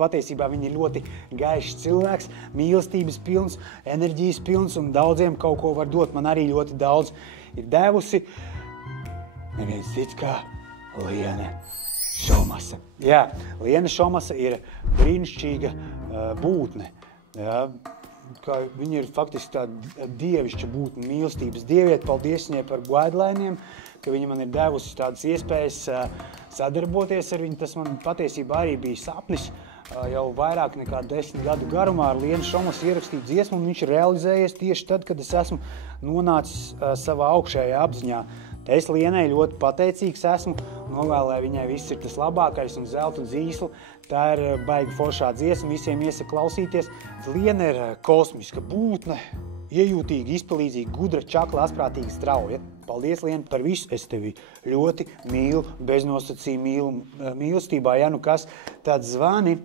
patiesībā viņa ir ļoti gaišs cilvēks, mīlestības pilns, enerģijas pilns un daudziem kaut ko var dot. Man arī ļoti daudz ir devusi. Neviens cits kā Liene Šomasa. Jā, Liene Šomasa ir brīnišķīga būtne. Jā, viņa ir faktiski tāda dievišķa būtne, mīlestības dieviete. Paldies viņai par guideliniem, ka viņa man ir devusi tādas iespējas sadarboties ar viņu. Tas man patiesībā arī bija sapnis jau vairāk nekā 10 gadu garumā ar Lienu Šomasu ierakstīt dziesmu, un viņš ir realizējies tieši tad, kad es esmu nonācis savā augšējā apziņā. Es Lienai ļoti pateicīgs esmu, novēlēju viņai viss ir tas labākais un zelta zīslu. Tā ir baigi foršā dziesma, visiem iesaka klausīties. Liena ir kosmiska būtne, iejūtīga, izpalīdzīga, gudra, čakla, asprātīga, strauja. Paldies, Liena, par visu. Es tevi ļoti mīlu, bez nosacījuma mīlestībā. Ja nu kas, tāds zvani.